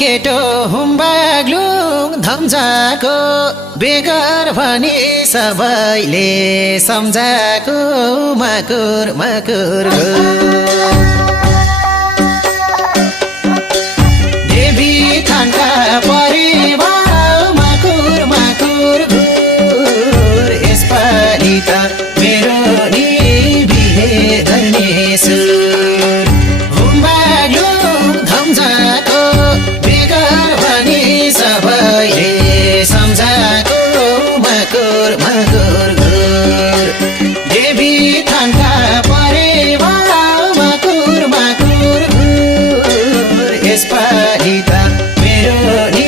केटो हुम्बाग्लुङ धम्जाको बेगर भनी सबैले सम्झाको मकुर मकुर देवी थानका परिवार मकुर मकुर घुर यसपालि त मेरो नि बिहे गर्ने सुर हुम्बाग्लुङ धम्जाको बेगर भनी सबैले सम्झाको मकुर मकुर घुर देवी थानका परिवार मकुर मकुर घुर यसपालि त मेरो नि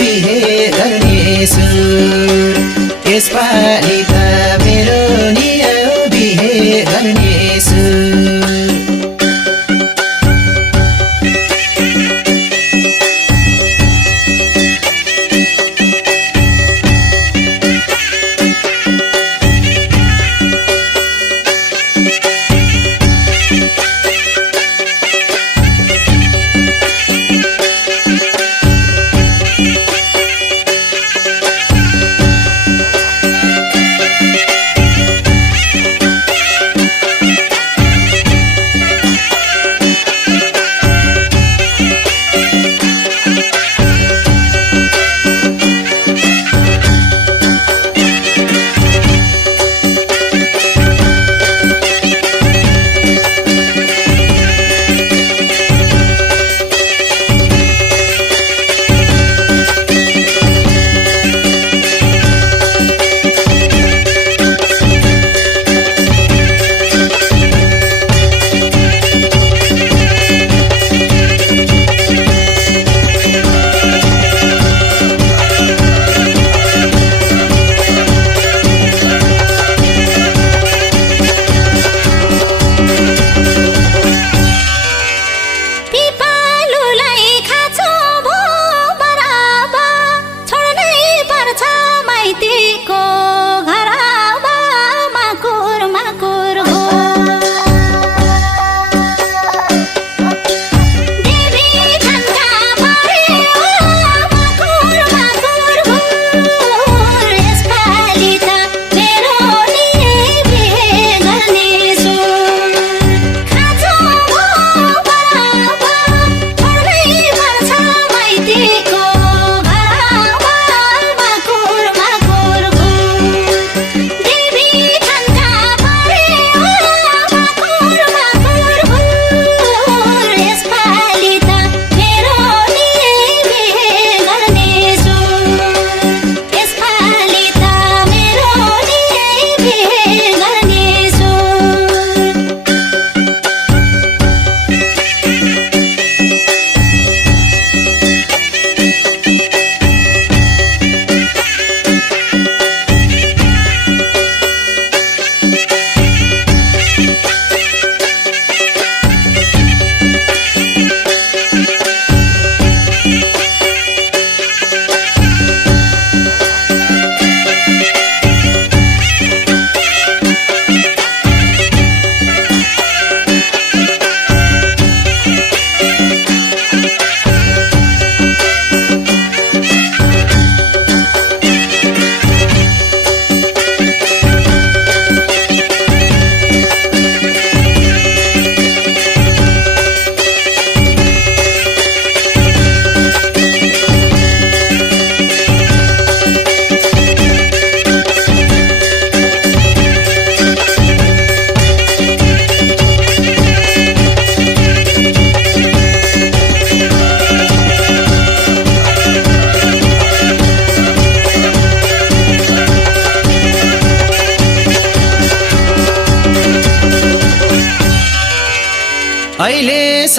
बिहे गर्ने सुर यसपालि त मेरो नि बिहे गर्ने सुर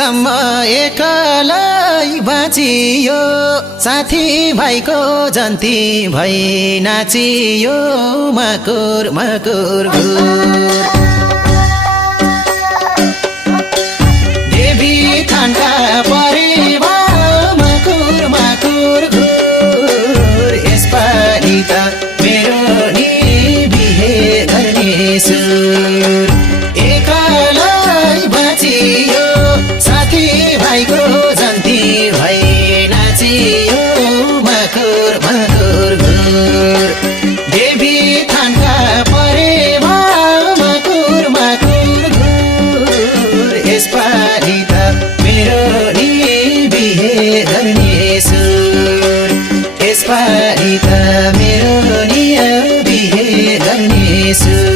दिनसम्म एकलै बाँचियो साथी भाइको जन्ती भई नाचियो मकुर मकुर घुर देवी थानका परिवार मकुर मकुर घुर यसपालि त मेरो नि बिहे गर्ने सुर एकलै बाँचियो साथी भाइको जन्ती भई नाचियो मकुर मकुर घुर देवी थानका परिवार मकुर मकुर घुर यसपालि त मेरो नि बिहे गर्ने सुर यसपालि त मेरो नि बिहे गर्ने सुर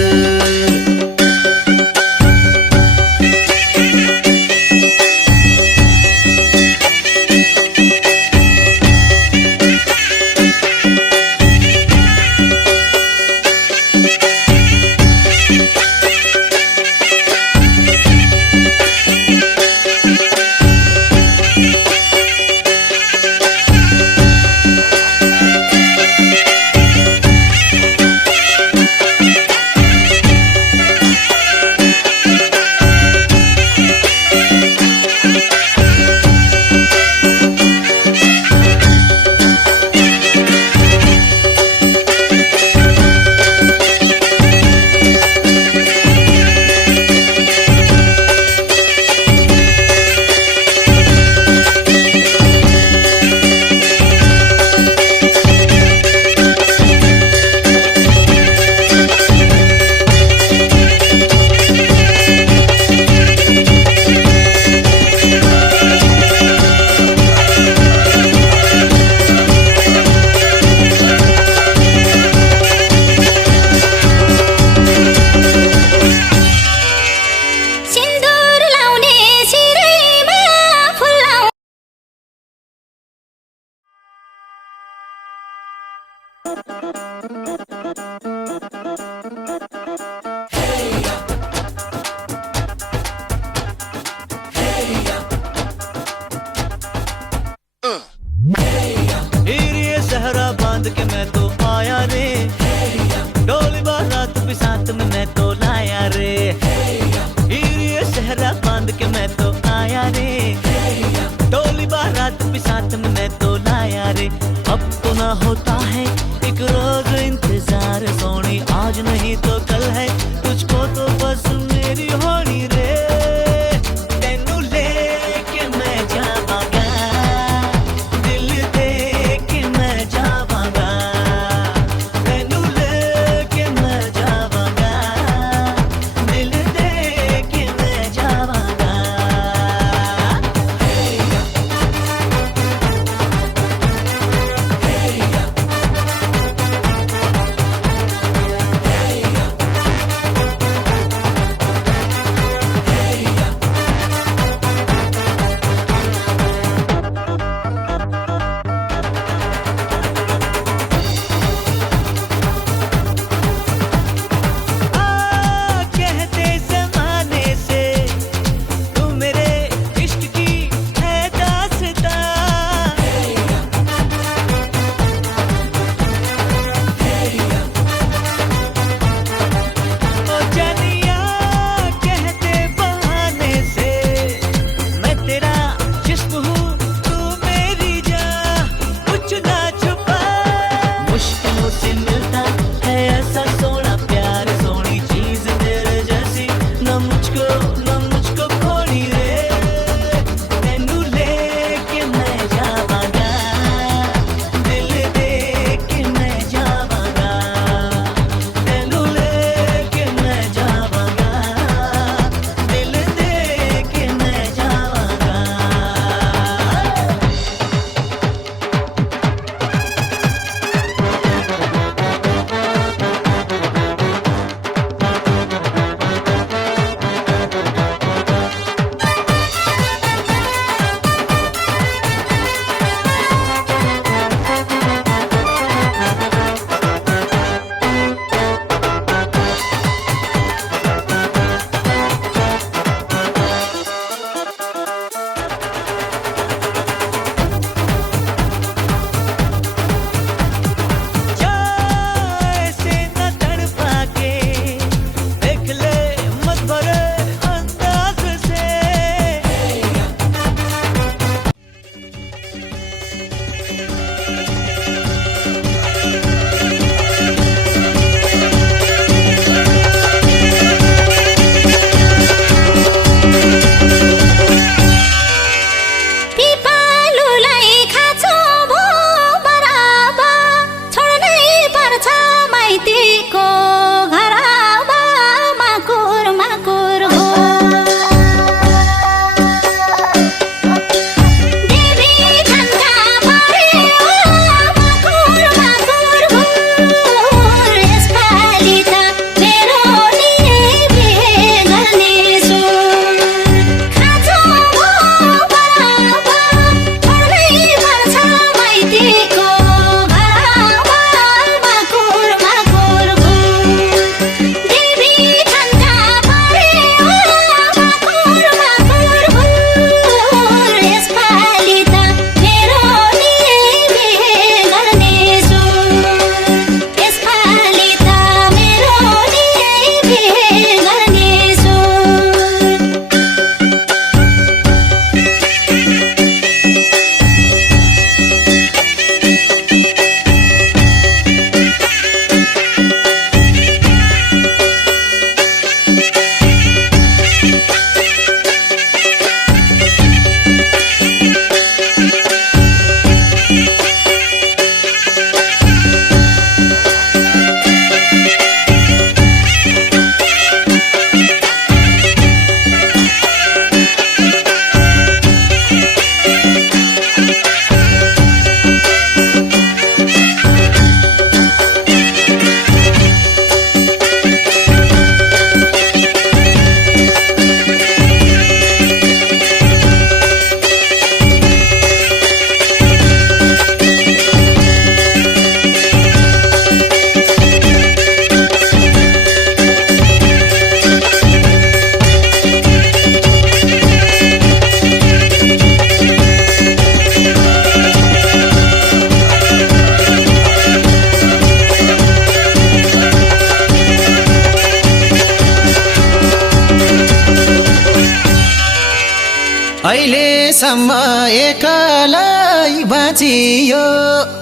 मरेसम्म एकलै बाँचियो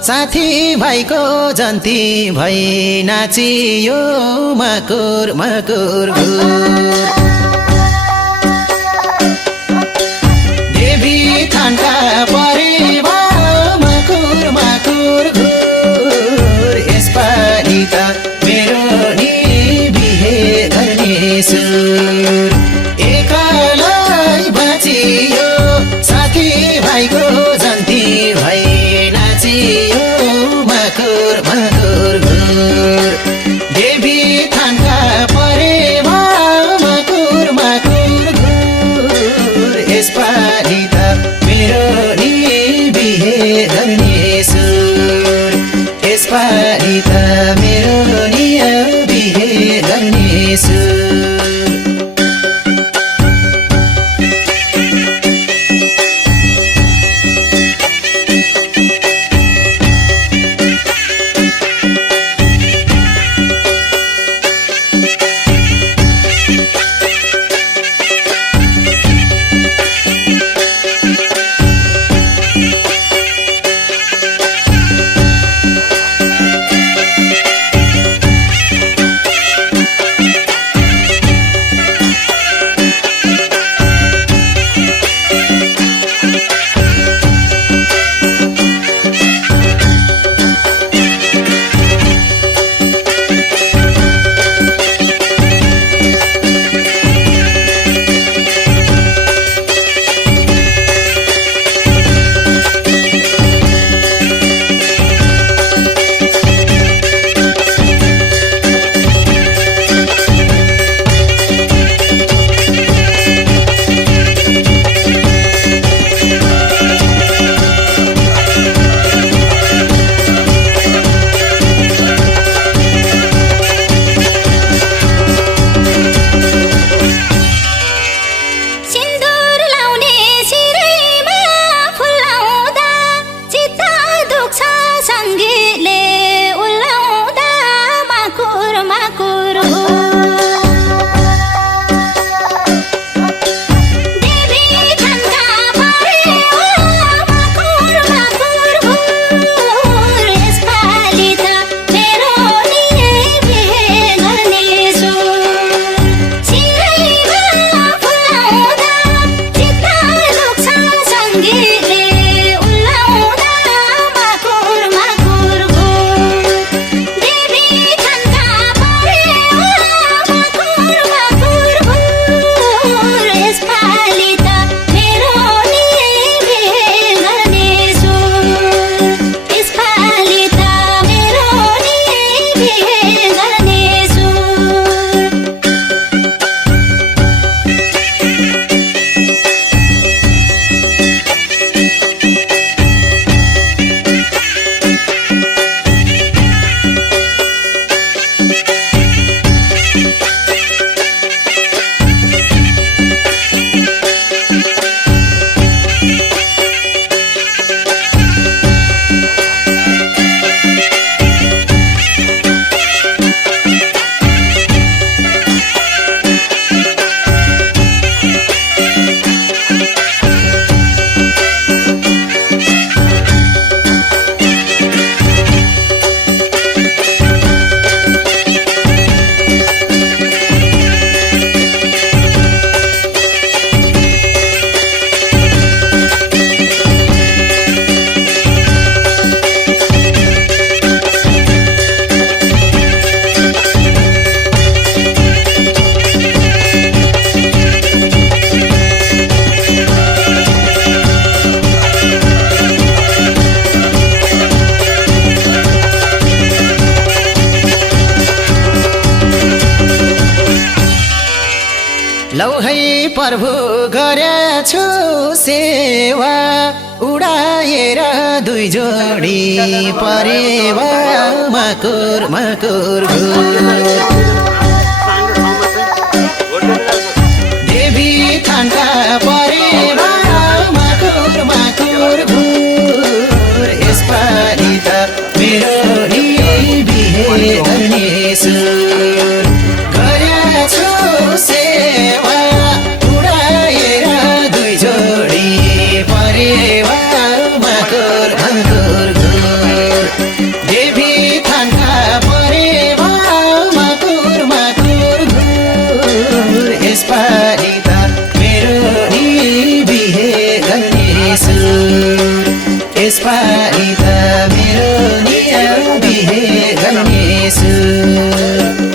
साथी भाइको जन्ती भई नाचियो मकुर मकुर घुर देवी थानका परिवार मकुर मकुर घुर यसपालि त मेरो नि बिहे गर्ने सुर एकलै बाँचियो साथी भाइको जन्ती भई नाचियो मकुर मकुर घुर देवी थानका परिवार मकुर मकुर घुर यसपालि त मेरो नि बिहे गर्ने सुर यसपालि त मेरो नि बिहे गर्ने सुर लौ है प्रभु गरेछु सेवा उडाएर दुई जोडी परेवा मकुर मकुर देवी थानका परेवा मकुर मकुर यसपालि त मेरो नि बिहे गर्ने सुर गरेछु सेवा उडाएर दुई जोडी परेवा माकुर माकुर घुर देवी थानका परेवा माकुर माकुर घुर यसपालि त मेरो नि बिहे गर्ने सुर यसपालि त मेरो नि बिहे गर्ने सुर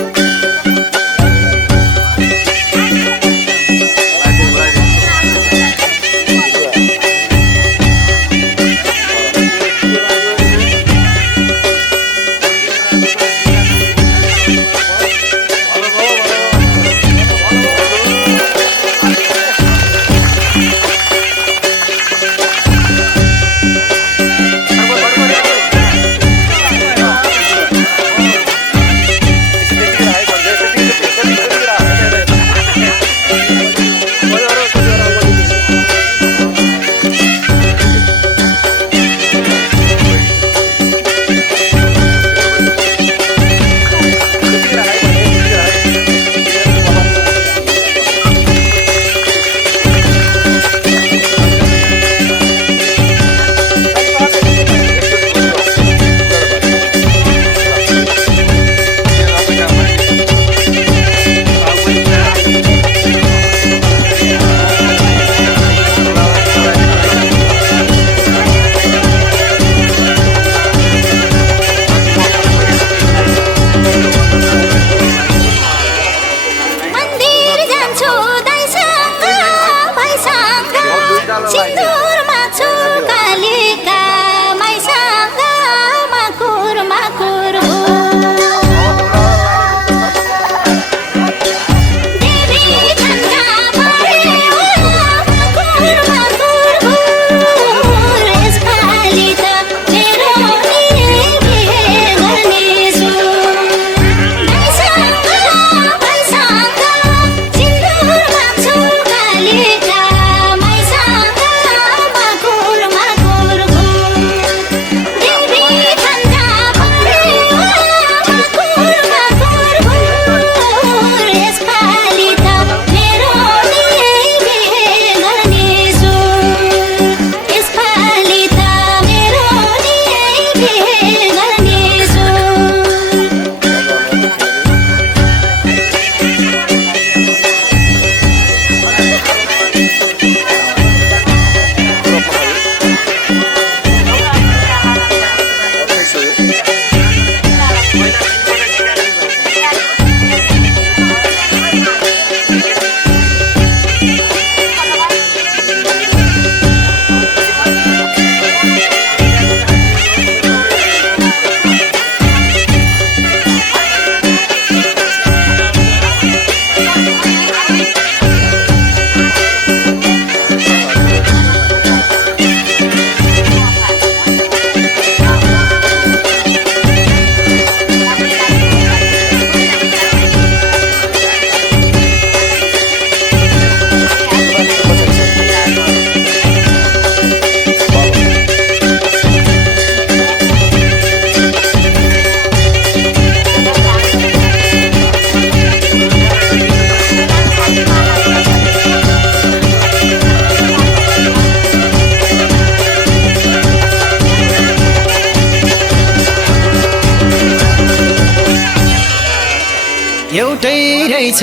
एउटै रहेछ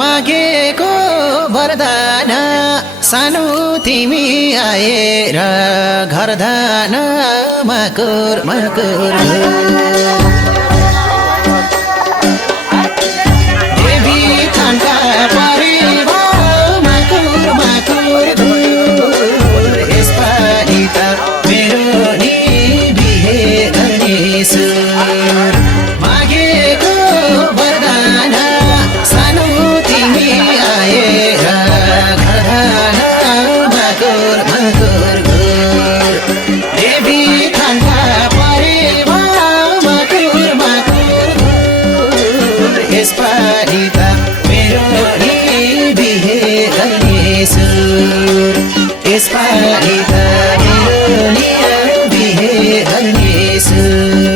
मागेको वरदान सानो तिमी आएर घरदान माकुर माकुर देवी थानका परेवा माकुर माकुर यसपालि त मेरो नि बिहे गर्ने सुर मागेको वरदान सानो तिमी आएर घरदान माकुर माकुर देवी थानका परेवा माकुर माकुर यसपालि त मेरो नि बिहे गर्ने सुर यसपालि त मेरो नि बिहे गर्ने सुर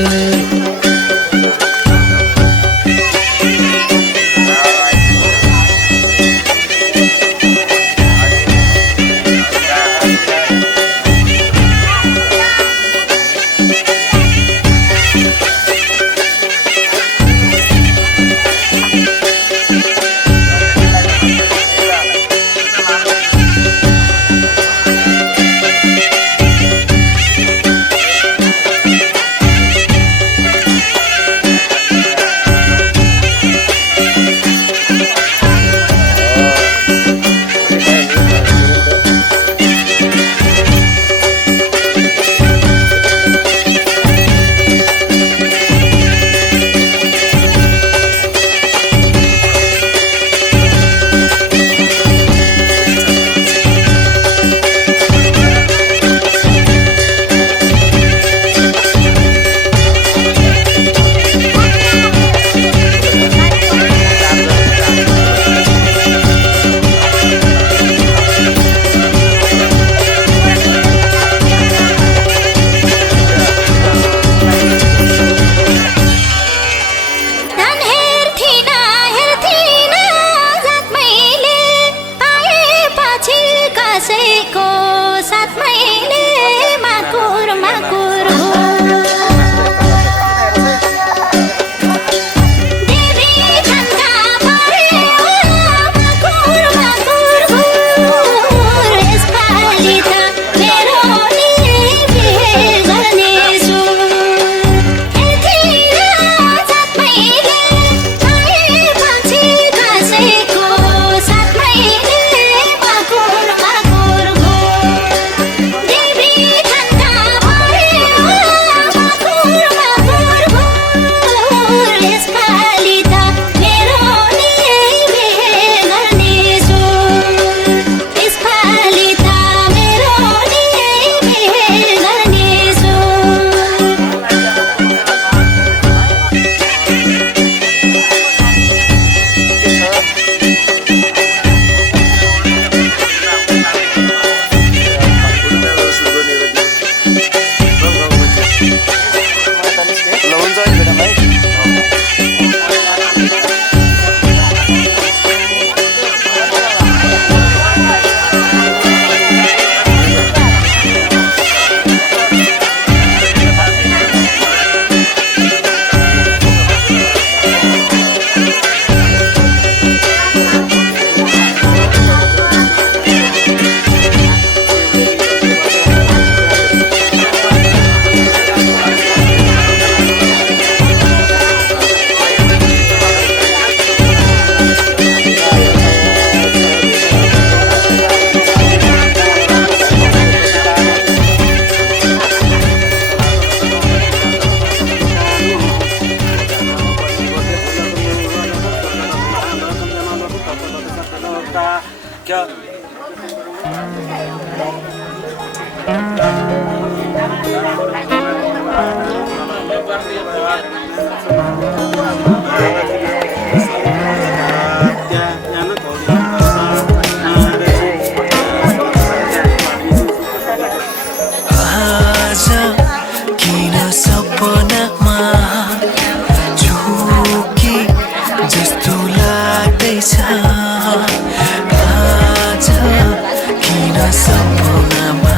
सपनामा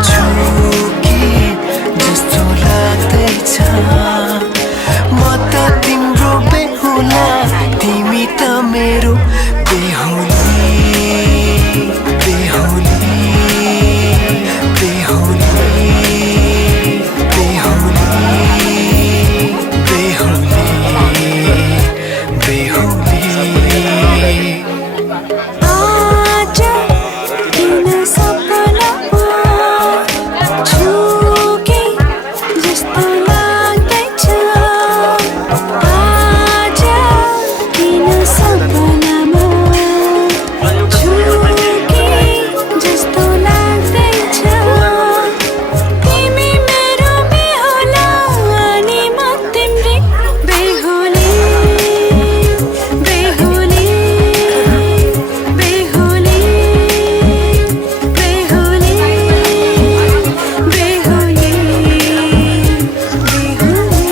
झुके जस्तो लाग्दैछ म त तिम्रो बेहुला तिमी त मेरो बेहुली बेहुली बेहुली बेहुली बेहुली बेहुली आज किन सपनामा झुके जस्तो लाग्दैछ आज किन सपनामा झुके जस्तो लाग्दैछ तिमी मेरो बेहुला अनि म तिम्रै बेहुली बेहुली बेहुली बेहुली बेहुली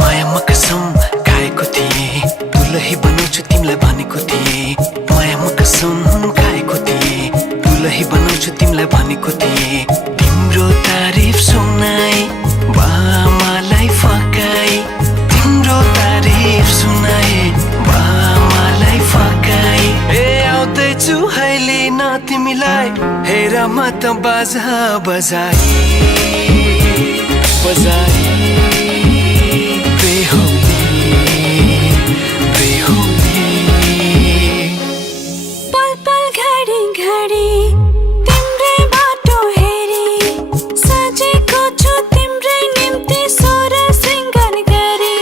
मायामा कसम खाएको थिएँ दुलही बनाउँछु तिमीलाई भनेको थिएँ मायामा कसम खाएको थिएँ दुलही बनाउँछु तिमीलाई भनेको थिएँ तिम्रो तारिफ सुनाई बामालाई फकाई तिम्रो तारिफ सुनाई बामालाई फकाई ए आउँदैछु अहिले न तिमीलाई हेर म त बाजा बजाई बजाई बेहुली बेहुली पल पल घडी घडी तिम्रै बाटो हेरी सजेको छु तिम्रै निम्ति सोर सिंगार गरी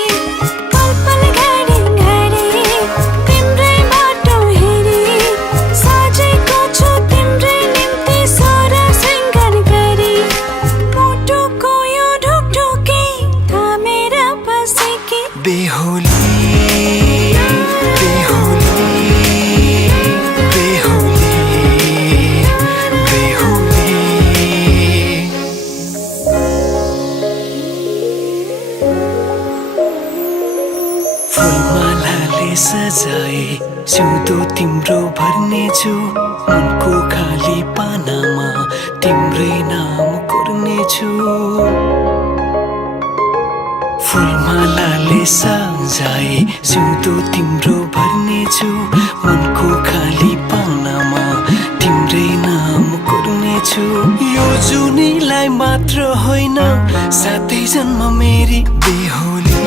पल पल घडी घडी तिम्रै बाटो हेरी सजेको छु तिम्रै निम्ति सोर सिंगार गरी मुटुको यो ढुकढुकी थामेर बसेकी बेहुली बेहुली बेहुली बेहुली फुलमालाले सजाए सिउँदो तिम्रो भर्नेछु मनको खाली पानामा तिम्रै नाम कोर्नेछु फुलमालाले सजाए सिउँदो तिम्रो भर्नेछु मनको खाली पानामा तिम्रै नाम कोर्नेछु यो जुनीलाई मात्र होइन साथै जन्म मेरी बेहुली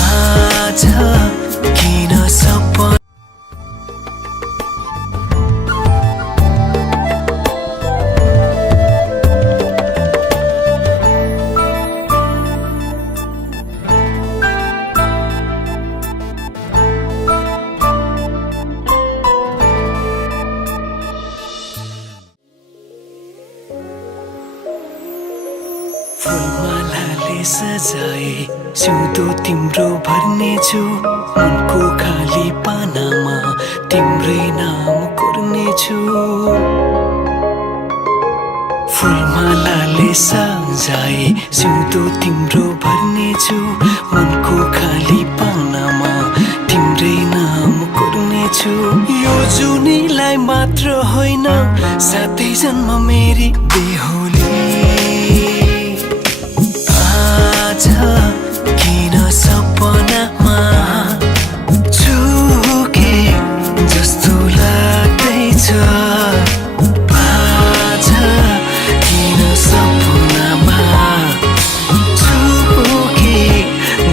आज किन सपना फुलमालाले सजाए सिउँदो तिम्रो भर्नेछु मनको खाली पानामा तिम्रै नाम कोर्नेछु फुलमालाले सजाए सिउँदो तिम्रो भर्नेछु मनको खाली पानामा तिम्रै नाम कोर्नेछु यो जुनीलाई मात्र होइन साथै जन्म मेरी बेहुली आज किन सपनामा झुके जस्तो लाग्दैछ आज किन सपनामा झुके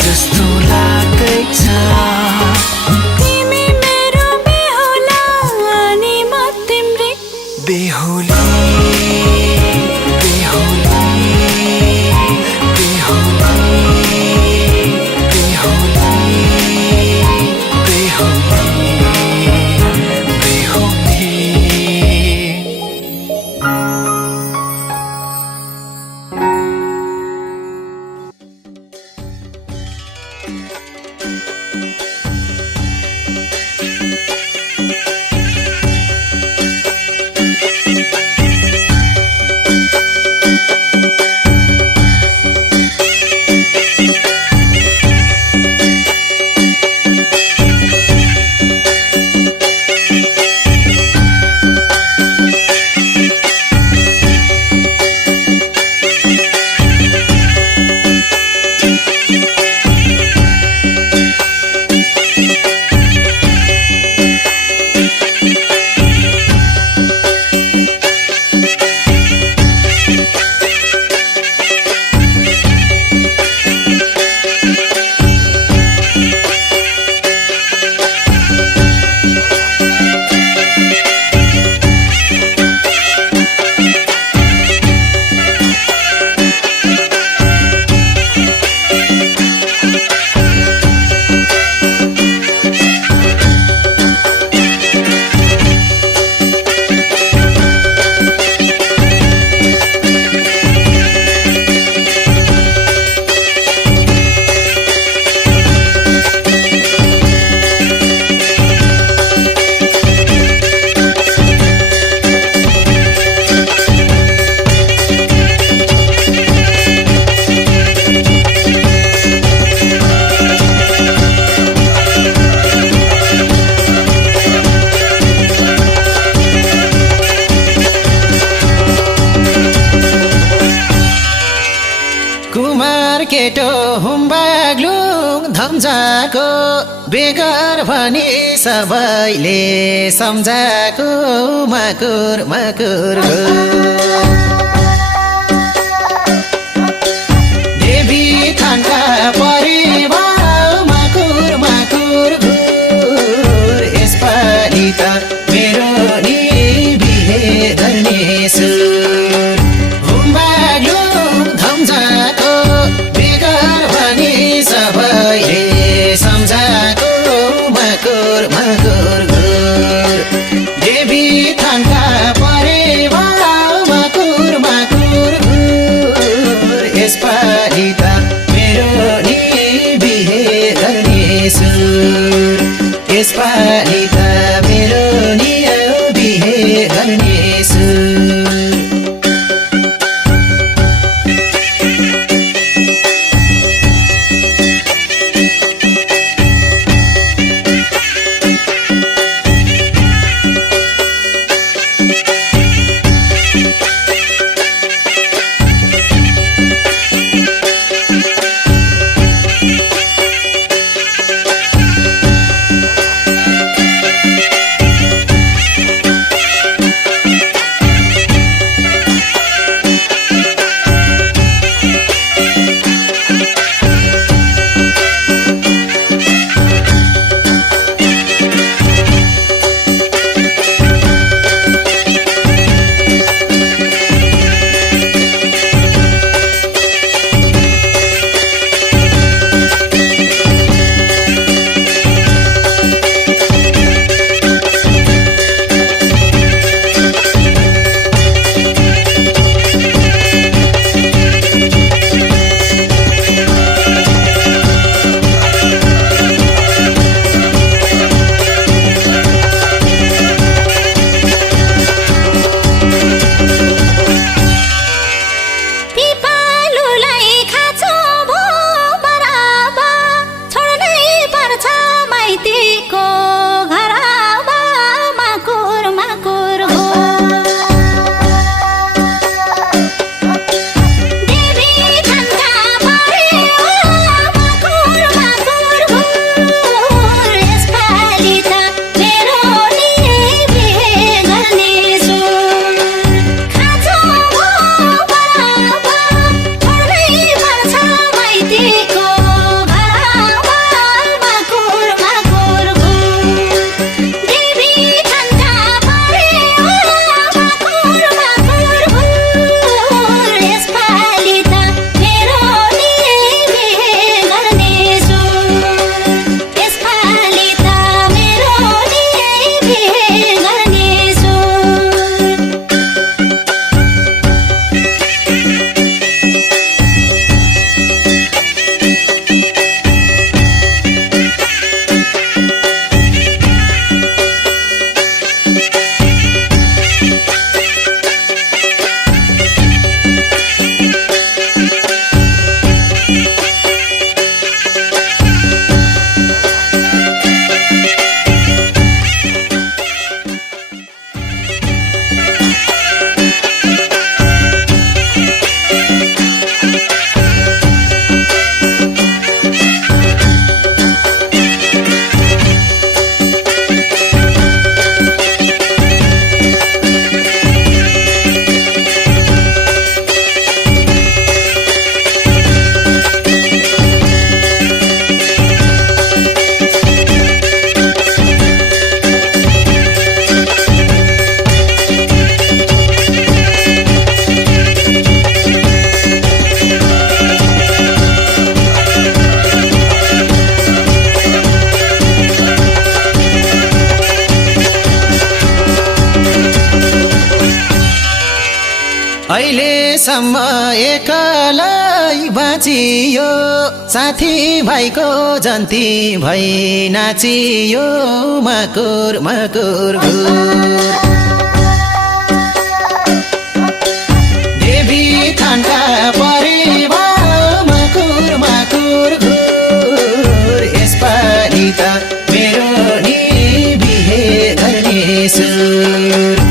जस्तो लाग्दैछ तिमी मेरो बेहुला अनि म तिम्रै बेहुली कुमार केटो हुम्बाग्लुङ धम्जाको बेगर भनी सबैले सम्झाको मकुर मकुर हो देवी थानका परिवार मकुर मकुर घुर यसपालि त मेरो नि बिहे गर्ने सुर हुम्बाग्लुङ धम्जाको बेगर भनी सबैले सम्झाको मकुर मकुर घुर देवी थानका परिवार मकुर मकुर घुर यसपालि त मेरो नि बिहे गर्ने सुर यसपालि त मेरो नि बिहे गर्ने सुर अहिलेसम्म एक्लै बाँचियो साथी भाइको जन्ती भई नाचियो मकुर मकुर घुर देवी थानका परिवार मकुर मकुर घुर यसपालि त मेरो नि बिहे गर्ने सुर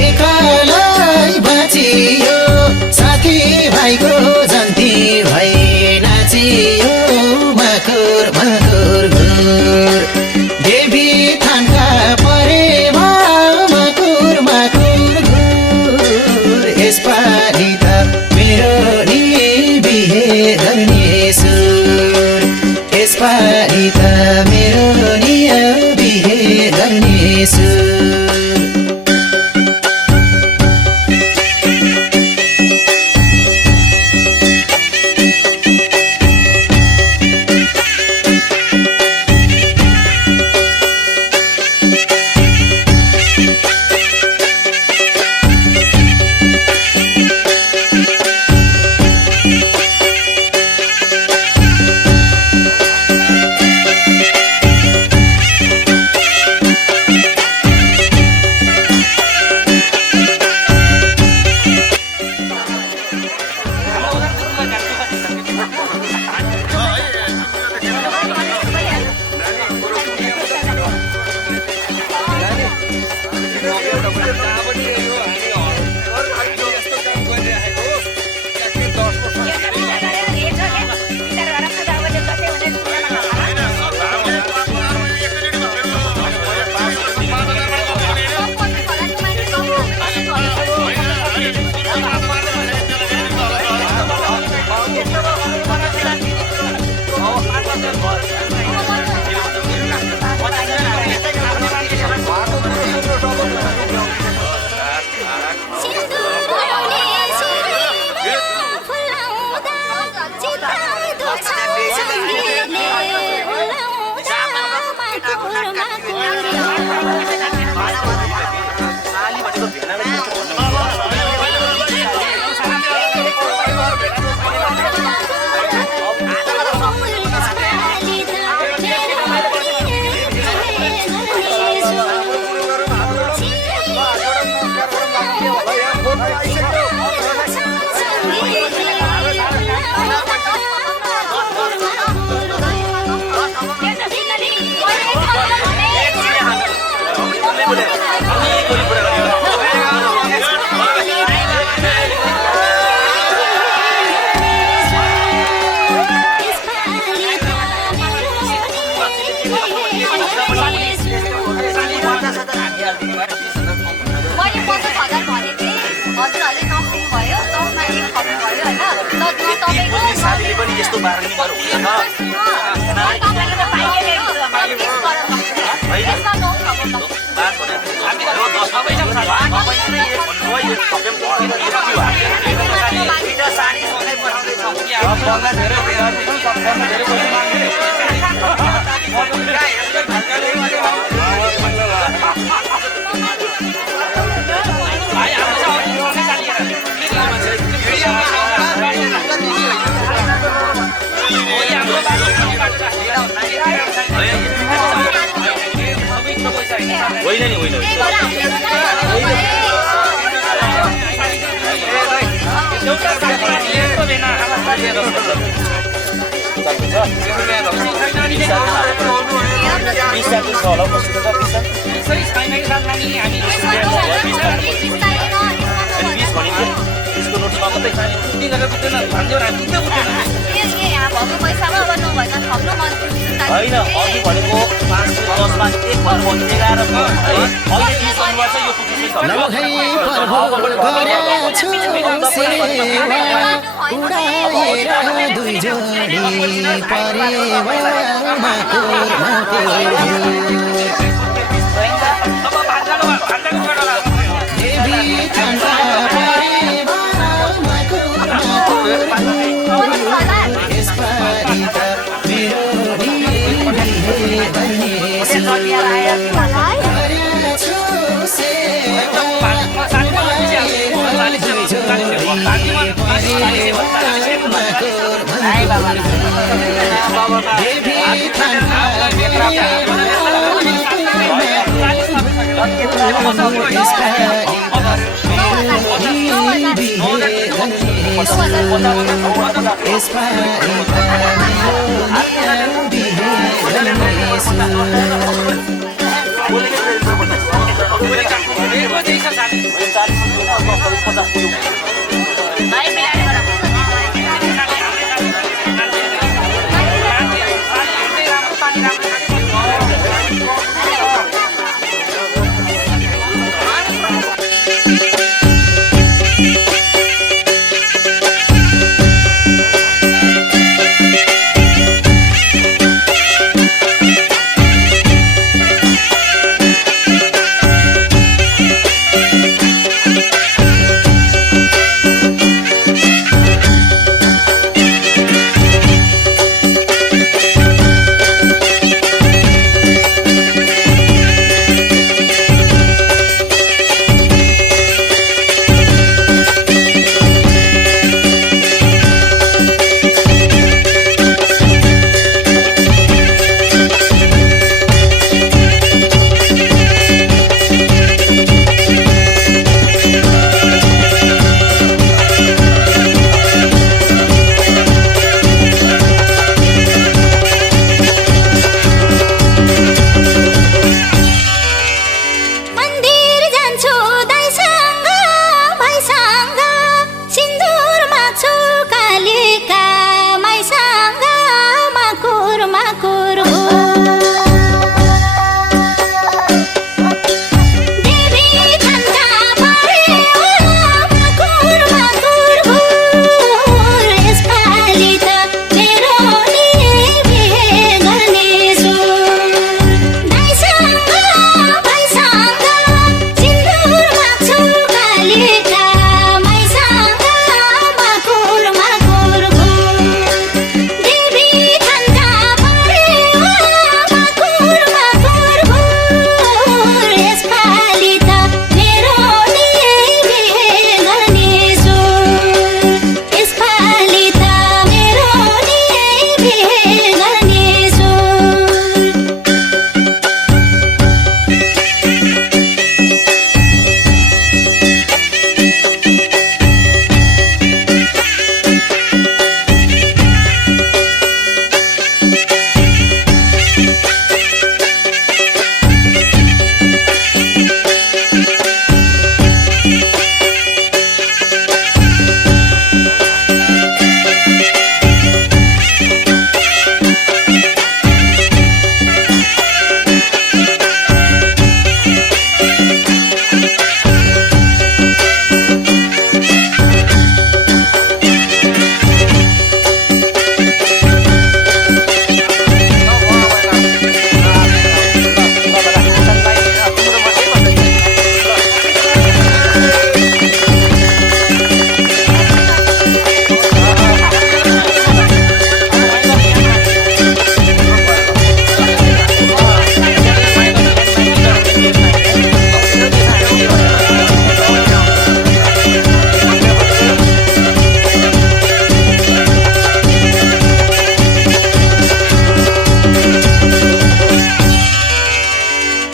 एक्लै बाँचियो साथी भाइको जन्ती भई नाचियो मकुर मकुर घुर देवी थानका परिवार मकुर मकुर घुर यसपालि त मेरो नि बिहे गर्ने सुर यसपालि त मेरो नि बिहे गर्ने सुर दुई जोडी परिवार मकुर मकुर देवी थानका परिवार मकुर मकुर यसपालि त मेरो नि बिहे गर्ने गरेछु सेवा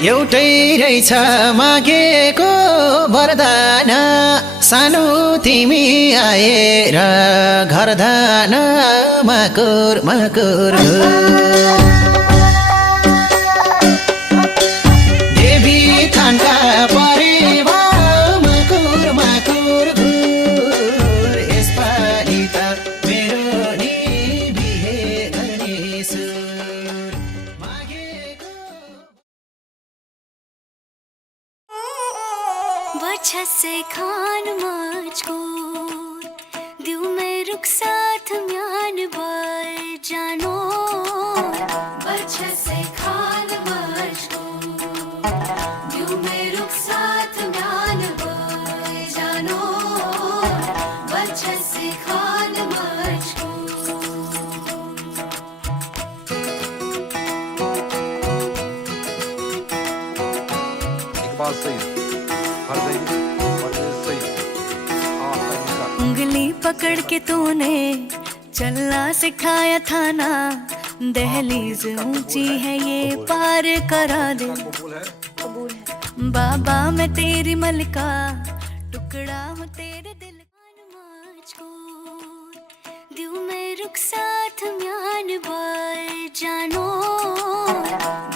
एउटै रहेछ मागेको वरदान सानो तिमी आएर घरदान माकुर माकुर देवी थानका परेवा माकुर माकुर यसपालि त मेरो नि बिहे गरेछु बच्चा से खान मुझको दिल में रुक साथ म्यान बर जानो बच्चा से खान मुझको दिल में रुक साथ म्यान बर जानो बच्चा से खान मुझको इकबाल सही उंगली पकड़ के तूने चलना सिखाया था ना दहलीज ऊंची है ये पार करा दे कबूल है। बाबा मैं तेरी मलिका, टुकड़ा हूँ तेरे दिल मुझको दिल में रुखसात म्यान बाय जानो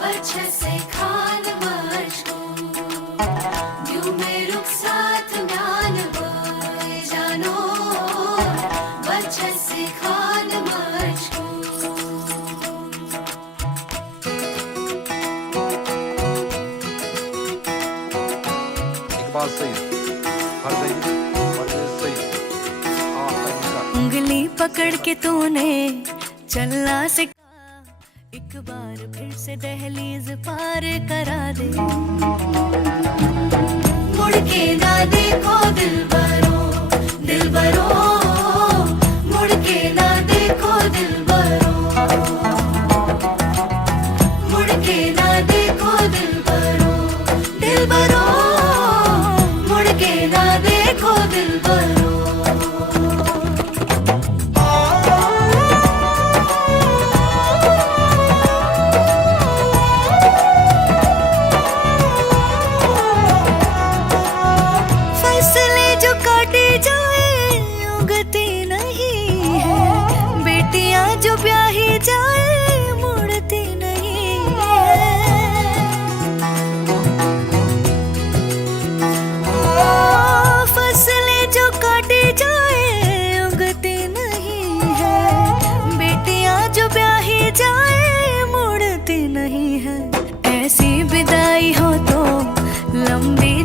बच्चे से खान मुझको दिल में रुखसात म्यान बाय जानो बच्चे से खान मुझको। इकबाल सईद, फरज़ई सईद, उंगली पकड़ के तूने चलना सिखा, एक बार फिर से दहलीज पार करा दे। मुड़ के ना देखो दिलबरो दिलबरो, मुड़ के ना देखो दिलबरो, मुड़ के ना देखो दिलबरो दिलबरो, मुड़ के ना देखो दिलबरो।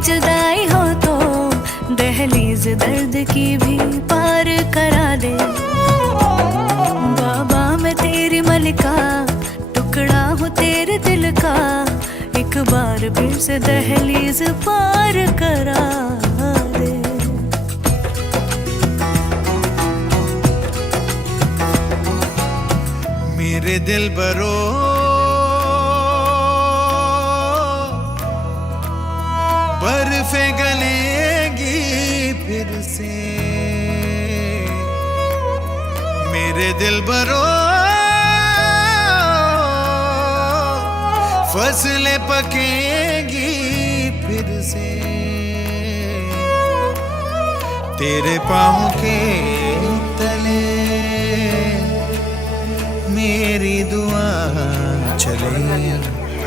जुदाई हो तो दहलीज दर्द की भी पार करा दे। बाबा मैं तेरी मलिका, टुकड़ा हूँ तेरे दिल का, एक बार फिर से दहलीज पार करा दे। मेरे दिल बरो बर्फे गलेगी फिर से, मेरे दिल बरो फसलें पकेगी फिर से, तेरे पाँव के तले मेरी दुआ चले,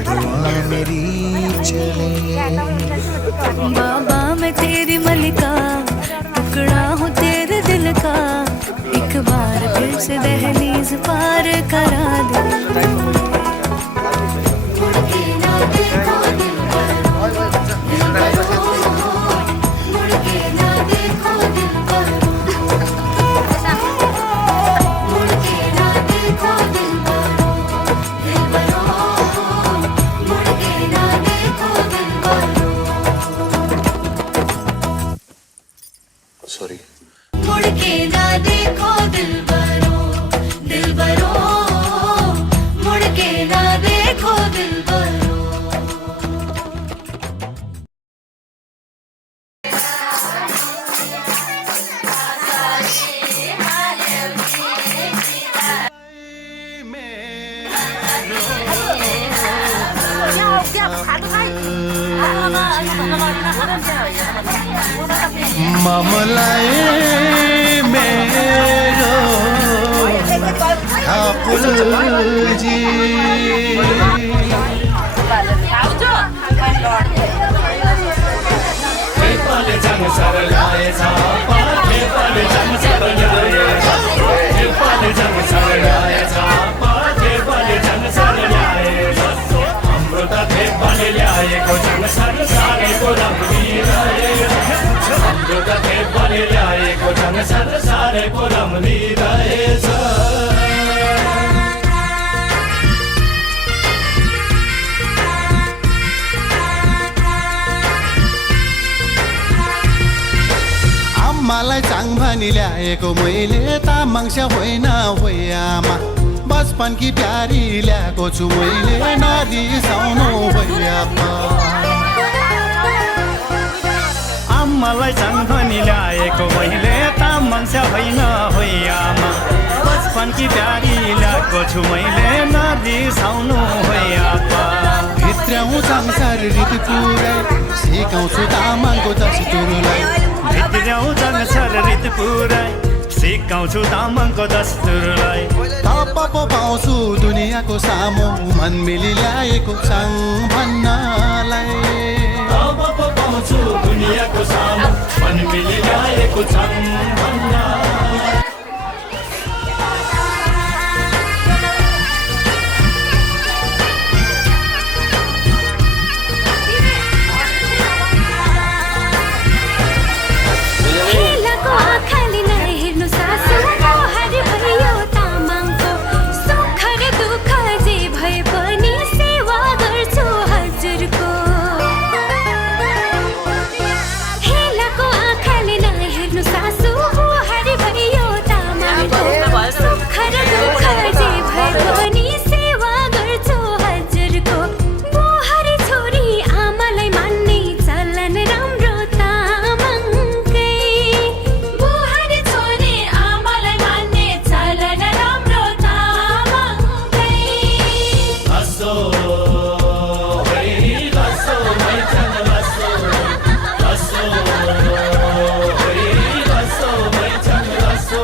दुआ मेरी चले। बाबा मैं तेरी मलिका, टुकड़ा हूँ तेरे दिल का, एक बार फिर से दहलीज पार करा दे। मुड़ के ना देखो दिलबरो, मुड़ के ना देखो दिलबरो, मुड़ के ना देखो दिलबरो, दिलबरो, मुड़ के ना देखो दिलबरो। सॉरी। मुड़ के ना देखो दिलबरो दिलबरो, मुड़ के ना देखो दिलबरो। मामलाए मेरो ठाकुर जी, आम्मालाई चाङ भनी ल्याएको मैले तामाङस्या होइन होइ आमा, बचपनकी प्यारी ल्याएको छु मैले, नरिसाउनु होइ आप्पा। आम्मालाई चाङ भनी ल्याएको मैले तामाङस्या होइन होइ आमा, बचपनकी प्यारी ल्याएको छु मैले, नरिसाउनु होइ आप्पा। भित्र्याउँछ संसार रीति पुरै सिकाउँछु तामाङको दस्तुरलाई भित्र्याउ संसार रीति पुरै सिकाउँछु तामाङको दस्तुरलाई थप पो पाउँछु दुनियाँको सामु मन मिली ल्याएको छाङ भन्नलाई अब पो पाउँछु दुनियाँको सामु मन मिली ल्याएको छन् भन्न हेलाको आँखाले नहेर्नु सासु मोहारी भयो तामाङको सुख र दुःख जे भए पनि सेवा गर्छु हजुरको हेलाको आँखाले नहेर्नु सासु मोहारी भयो तामाङको सुख र दुःख जे भए पनि सेवा गर्छु हजुरको मोहारी छोरी आमालाई मान्ने चलन राम्रो तामाङकै मोहारी छोरी आमालाई मान्ने चलन राम्रो तामाङकै लसो है लसो मैचन लसो लसो है लसो मैचन लसो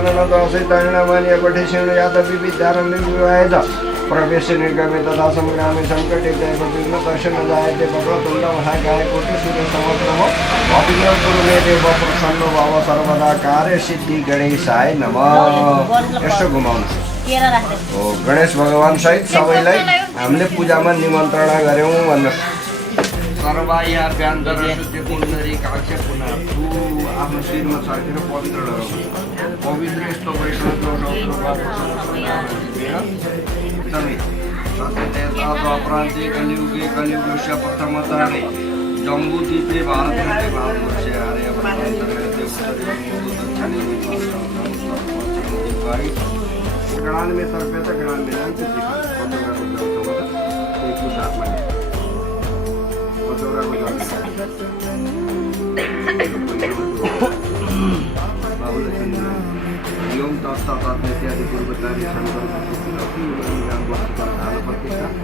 दशै दक्षिणमान्य पठेशिण यादव विद्यारण्य विवाहेत प्रवेश निर्गमे तथा संग्रामे सङ्कटे जयको विघ्न दर्शन जायते वक्रतुण्ड महाकाय कोटि सूर्य समप्रभ अभिनव कुरु मे देव प्रसन्न भव सर्वदा कार्य सिद्धि गणेशाय नमः। यसो घुमाउनु हो गणेश भगवान सहित सबैलाई हामीले पूजामा निमन्त्रणा गऱ्यौँ भन्नुहोस्। सर्वाया व्यान्तर शुद्ध पुण्डरी काक्ष पुनः तू आफ्नो शिरमा छर्केर पवित्र गराउनु। पवित्र यस्तो अपरान्ति कलियुगे कलियुगस्य प्रथमतरे जम्बू द्वीपे भारतमध्ये भारतवर्षे गणान में तर्फे त गणान में जान्छ ዮም तत्सत इत्यादि पूर्वतारी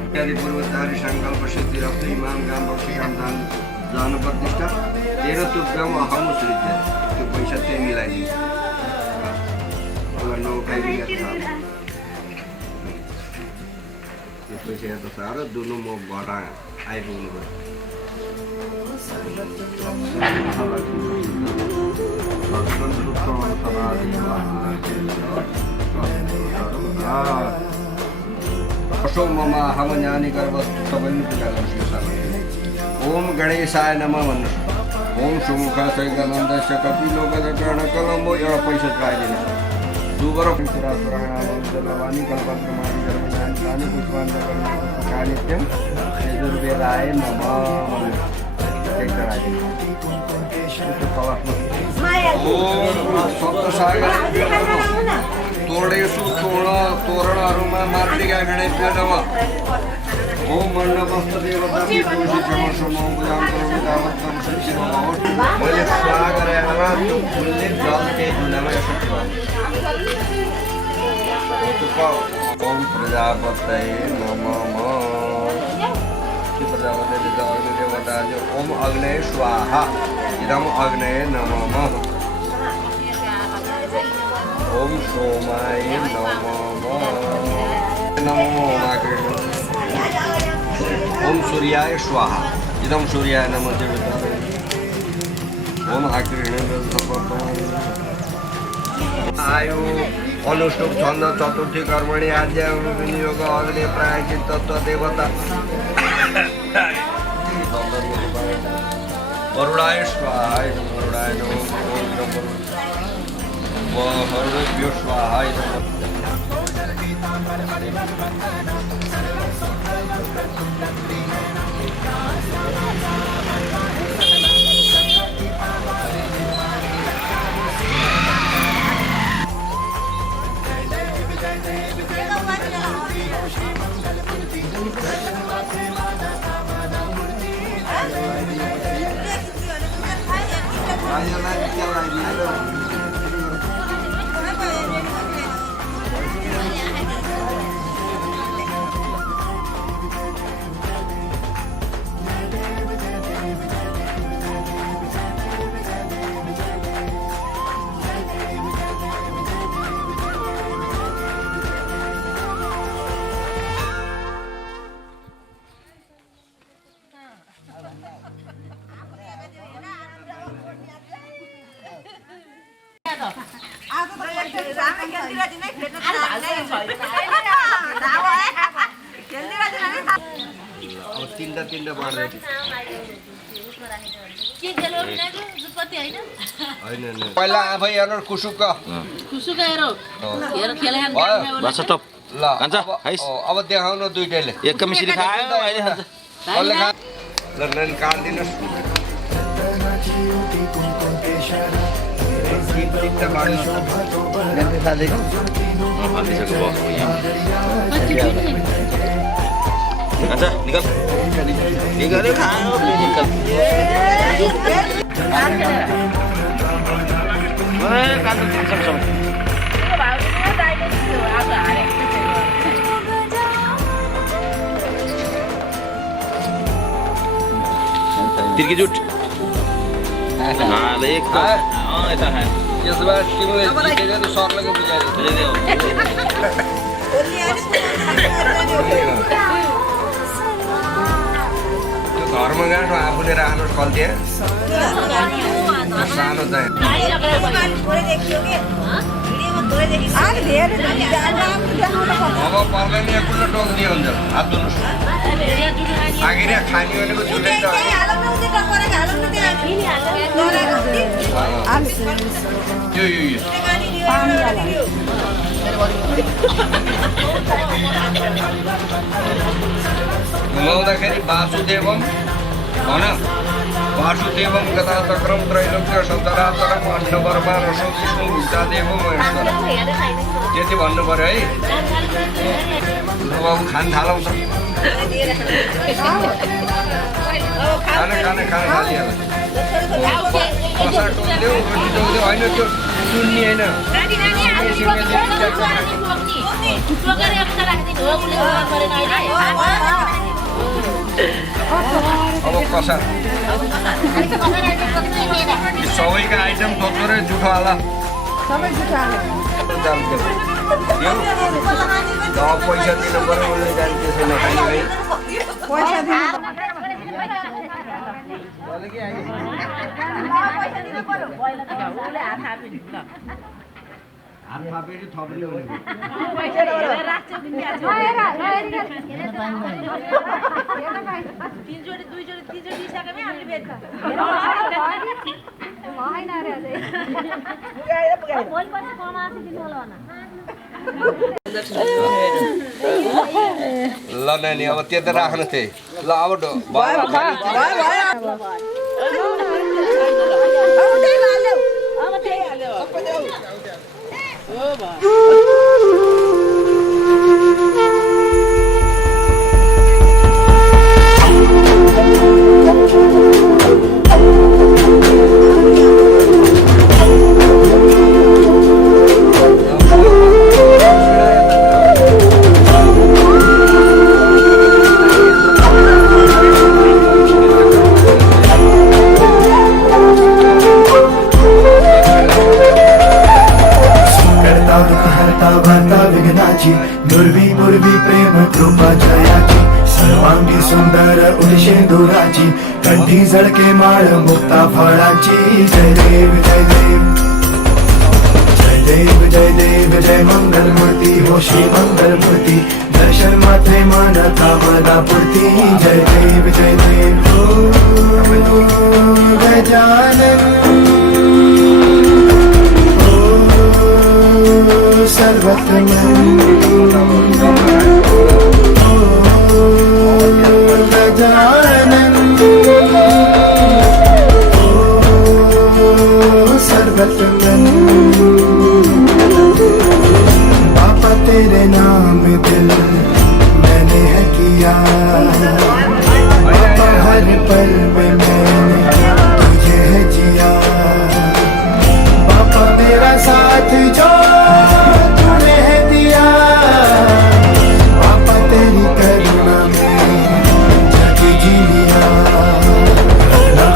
इत्यादि पूर्वतारी संकल्प सिद्धि रक्त इमाम गाम बक्सीकाम दान प्रतिष्ठा तेह्र तुभ्याम अहम सृज्य त्यो पैसा त्यही मिलाइदिन्छ त्यो पैसा त साह्रो दुनु म घटा आइपुग्नु पशु ममा हम ज्ञानी गर्व सबै पूजा गर्छु। ओम गणेशाय नमः भन्नुहोस्। ओम सुमुख सैकानन्दस्य कपिलोकरण कलम्बो एउटा पैसा चढाइदिनु। दुबर पुराणी कल्पत्रमाणी कर्मज्ञानी पुष्पान्तकर्णित्यम यजुर्वेदाय नमः एक चढाइदिनु। तोडेषु तोरणहरूमा मातृका गणेशभ्यो नमः। ओम मण्डपस्थ देवता मैले स्वाहा गरेर त्यो फुलले जल त्यही ढुङ्गामा यसो ओम प्रजापतये नमः। त्यो प्रजापतिले अग्नि देवता ओम अग्नये स्वाहा इदम अग्नये नमः। ओम सोमाय नमः नमो ओम सूर्याय स्वाहा इदम सूर्याय नमः। ओम आयु अनुष्टुप छन्द चतुर्थी कर्मणि आद्य विनियोग अग्नि प्रायचित तत्व देवता वरुणाय स्वाहा वरुणाय नमः। हरुभ्यो स्वाहा तीनटा बाँड्दै पहिला आफै हेर्नु खुसुक्क ल अब देखाउन दुइटैले एक मिश्री खायो अहिले कसले खा ल नन काट्दिनुस् तीनटा बाँड्नु अच्छा निकल निकल खाओ निकल तिरकी जुट हाँ देख ऐसा है त्यसो भए तिमीले जितेको त सर्लको बुझाइदियो त्यो घरमा गाँठो आफूले राख्नु कल्त्या सानो चाहिँ अब पर्दैन कुन टोक्दियो हुन्छ हात धुनुहोस् आखिर खाने भनेको छुट्टै त घुमाउँदाखेरि वासुदेवम भन वासुदेवम गदाचक्रम त्रैलोक्य सन्तराचरम अन्नवर्मा रसौ विष्णु भुजादेवम महेश्वर त्यति भन्नु पऱ्यो है बाबु खान थालौँ त खाना थालिहाल कसा टोक्देऊ रोटी टोक्देऊ होइन त्यो सुन्ने होइन अब कसा सबैको आइटम थोत्रो जुठो होला पैसा दिनु पर्यो उसले जाने त्यसै नखाने है हात थापेपछि थप्ने ल नानी अब त्यता राख्नु थिएँ ल अब मुर्वी प्रेम कृपा जयाची सर्वांगी सुंदर उलशेंदुराची कंठी झळके माळ मुक्ता फळाची जय देव जय देव जय देव जय देव जय मंगल मूर्ती हो श्री मंगल मूर्ती दर्शन मात्रे मान कामना पूर्ती जय देव हो गजानन सर्वतमन गजानन सर्वतमन बाबा तेरे नाम दिल मैंने है किया बाबा हर पल में मैंने तुझे है जिया बाबा मेरा साथ जो तूने है दिया बाबा तेरी करुणा में जाके जी लिया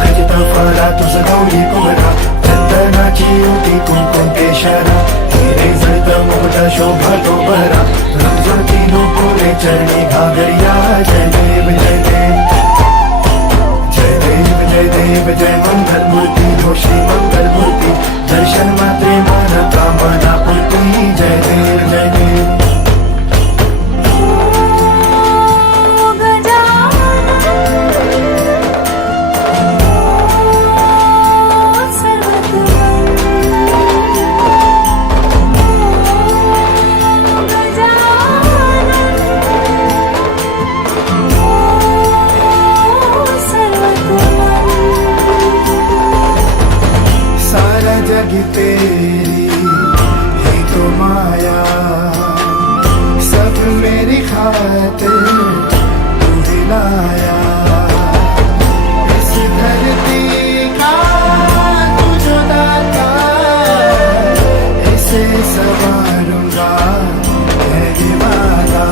खजिता फळा तुझं गौरी कुमरा चंदनाची उटी कुंकुम केशरा हिरे जळतं मोठा शोभा तो बरा रंजती लोकोरे चरणी घागरिया जय देव जय देव जय देव जय देव जय मंगल मूर्ती हो श्री मंगल मूर्ती दर्शन मात्रे मान कामना पूर्ती जय देव जय देव तेरी ही तो माया सब मेरी खातिर तू दिलाया इस धरती का तू जो दाता इसे संवारूंगा है वादा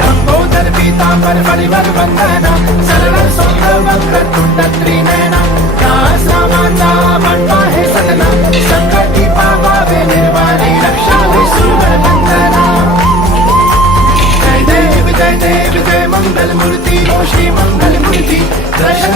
लंबोदर पीतांबर परिवर वंदना सर्व सुंदर वक्र तुंड त्रिनयना क्या समाचा बनता है प्रार्थना संकटी पावावे निर्वाणी रक्षावे सुवर वंदना जय देव जय मंगल मूर्ति हो श्री मंगल मूर्ति दर्शन